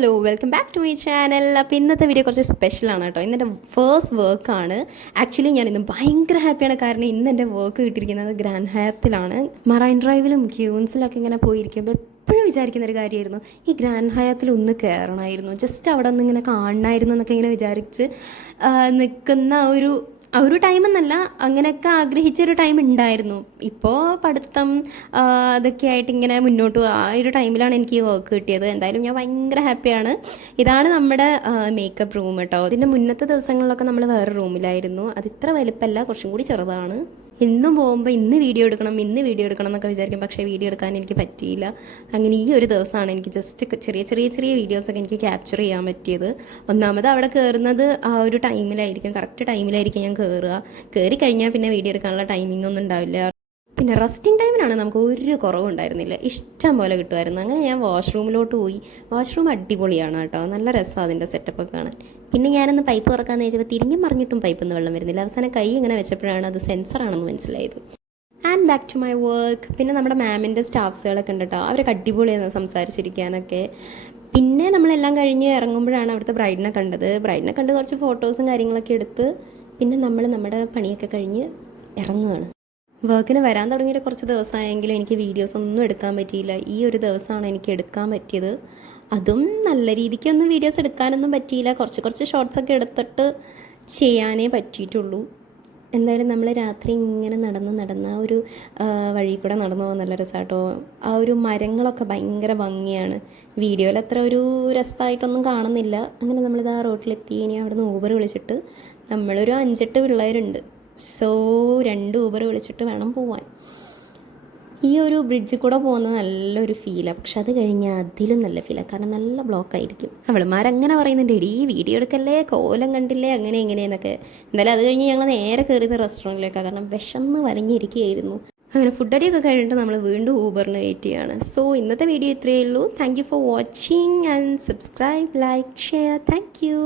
Hello welcome back to my channel. അപ്പോൾ ഇന്നത്തെ video കുറച്ച് സ്പെഷ്യലാണ് കേട്ടോ. ഇന്നെൻ്റെ ഫേസ്റ്റ് വർക്കാണ്. ആക്ച്വലി ഞാൻ ഇന്ന് ഭയങ്കര ഹാപ്പിയാണ്. കാരണം ഇന്ന് എൻ്റെ വർക്ക് കിട്ടിയിരിക്കുന്നത് ഗ്രാൻഡ് ഹയാത്തിലാണ്. മറൈൻ ഡ്രൈവിലും ക്യൂൻസിലൊക്കെ ഇങ്ങനെ പോയിരിക്കുമ്പോൾ എപ്പോഴും വിചാരിക്കുന്നൊരു കാര്യമായിരുന്നു, ഈ ഗ്രാൻഡ് ഹയാത്തിൽ ഒന്ന് കയറണമായിരുന്നു, ജസ്റ്റ് അവിടെ ഒന്ന് ഇങ്ങനെ കാണണമായിരുന്നു എന്നൊക്കെ ഇങ്ങനെ വിചാരിച്ച് നിൽക്കുന്ന ഒരു ടൈമെന്നല്ല, അങ്ങനെയൊക്കെ ആഗ്രഹിച്ചൊരു ടൈം ഉണ്ടായിരുന്നു. ഇപ്പോൾ പഠിത്തം അതൊക്കെ ആയിട്ട് ഇങ്ങനെ മുന്നോട്ട് ആ ഒരു ടൈമിലാണ് എനിക്ക് ഈ വർക്ക് കിട്ടിയത്. എന്തായാലും ഞാൻ ഭയങ്കര ഹാപ്പിയാണ്. ഇതാണ് നമ്മുടെ മേക്കപ്പ് റൂം കേട്ടോ. ഇതിൻ്റെ മുന്നത്തെ ദിവസങ്ങളിലൊക്കെ നമ്മൾ വേറെ റൂമിലായിരുന്നു. അത് ഇത്ര വലിപ്പമല്ല, കുറച്ചും കൂടി ചെറുതാണ്. ഇന്നും പോകുമ്പോൾ ഇന്ന് വീഡിയോ എടുക്കണം എന്നൊക്കെ വിചാരിക്കും. പക്ഷേ വീഡിയോ എടുക്കാൻ എനിക്ക് പറ്റിയില്ല. അങ്ങനെ ഈ ഒരു ദിവസമാണ് എനിക്ക് ജസ്റ്റ് ചെറിയ വീഡിയോസൊക്കെ എനിക്ക് ക്യാപ്ചർ ചെയ്യാൻ പറ്റിയത്. ഒന്നാമത് അവിടെ കയറുന്നത് ആ ഒരു ടൈമിലായിരിക്കും, കറക്റ്റ് ടൈമിലായിരിക്കും ഞാൻ കയറി കഴിഞ്ഞാൽ പിന്നെ വീഡിയോ എടുക്കാനുള്ള ടൈമിംഗ് ഒന്നും ഉണ്ടാവില്ല. പിന്നെ റെസ്റ്റിംഗ് ടൈമിനാണ് നമുക്ക് ഒരു കുറവുണ്ടായിരുന്നില്ല, ഇഷ്ടം പോലെ കിട്ടുമായിരുന്നു. അങ്ങനെ ഞാൻ വാഷ്റൂമിലോട്ട് പോയി. വാഷ്റൂം അടിപൊളിയാണ് കേട്ടോ, നല്ല രസമാണ് അതിൻ്റെ സെറ്റപ്പൊക്കെ കാണാൻ. പിന്നെ ഞാനൊന്ന് പൈപ്പ് തുറക്കാമെന്ന് വെച്ചപ്പോൾ തിരിഞ്ഞും മറിഞ്ഞിട്ടും പൈപ്പൊന്നും വെള്ളം വരുന്നില്ല. അവസാനം കൈ ഇങ്ങനെ വെച്ചപ്പോഴാണ് അത് സെൻസറാണെന്ന് മനസ്സിലായത്. And back to my work. പിന്നെ നമ്മുടെ മാമിൻ്റെ സ്റ്റാഫ്സുകളൊക്കെ ഉണ്ട് കേട്ടോ, അവരൊക്കെ അടിപൊളിയായിരുന്നു സംസാരിച്ചിരിക്കാനൊക്കെ. പിന്നെ നമ്മളെല്ലാം കഴിഞ്ഞ് ഇറങ്ങുമ്പോഴാണ് അവിടുത്തെ ബ്രൈഡിനെ കണ്ട് കുറച്ച് ഫോട്ടോസും കാര്യങ്ങളൊക്കെ എടുത്ത് പിന്നെ നമ്മൾ നമ്മുടെ പണിയൊക്കെ കഴിഞ്ഞ് ഇറങ്ങുകയാണ്. വർക്കിന് വരാൻ തുടങ്ങിയിട്ട് കുറച്ച് ദിവസമായെങ്കിലും എനിക്ക് വീഡിയോസ് ഒന്നും എടുക്കാൻ പറ്റിയില്ല. ഈ ഒരു ദിവസമാണ് എനിക്ക് എടുക്കാൻ പറ്റിയത്. അതും നല്ല രീതിക്കൊന്നും വീഡിയോസ് എടുക്കാനൊന്നും പറ്റിയില്ല. കുറച്ച് ഷോർട്സൊക്കെ എടുത്തിട്ട് ചെയ്യാനേ പറ്റിയിട്ടുള്ളൂ. എന്തായാലും നമ്മൾ രാത്രി ഇങ്ങനെ നടന്ന ഒരു വഴി കൂടെ നടന്നു പോകാൻ നല്ല രസമാട്ടോ. ആ ഒരു മരങ്ങളൊക്കെ ഭയങ്കര ഭംഗിയാണ്. വീഡിയോയിൽ അത്ര ഒരു രസമായിട്ടൊന്നും കാണുന്നില്ല. അങ്ങനെ നമ്മളിത് ആ റോട്ടിലെത്തി. ഇനി അവിടെ നിന്ന് ഊബർ വിളിച്ചിട്ട്, നമ്മളൊരു 5-8 പിള്ളേരുണ്ട്. സോ 2 ഊബർ വിളിച്ചിട്ട് വേണം പോവാൻ. ഈ ഒരു ബ്രിഡ്ജിൽ കൂടെ പോകുന്നത് നല്ലൊരു ഫീലാണ്. പക്ഷെ അത് കഴിഞ്ഞാൽ അതിലും നല്ല ഫീലാണ്, കാരണം നല്ല ബ്ലോക്കായിരിക്കും. അവളുമാരങ്ങനെ പറയുന്നുണ്ട്, എടീ വീഡിയോ എടുക്കല്ലേ, കോലം കണ്ടില്ലേ, അങ്ങനെ ഇങ്ങനെയെന്നൊക്കെ. എന്തായാലും അത് കഴിഞ്ഞ് ഞങ്ങൾ നേരെ കയറിയത് റെസ്റ്റോറൻറ്റിലേക്കാണ്, കാരണം വിശന്ന് വരഞ്ഞിരിക്കുകയായിരുന്നു. അങ്ങനെ ഫുഡ് അടിയൊക്കെ കഴിഞ്ഞിട്ട് നമ്മൾ വീണ്ടും ഊബറിന് വെയിറ്റ് ചെയ്യുകയാണ്. സോ ഇന്നത്തെ വീഡിയോ ഇത്രയേ ഉള്ളൂ. Thank you for watching and subscribe, like, share. Thank you.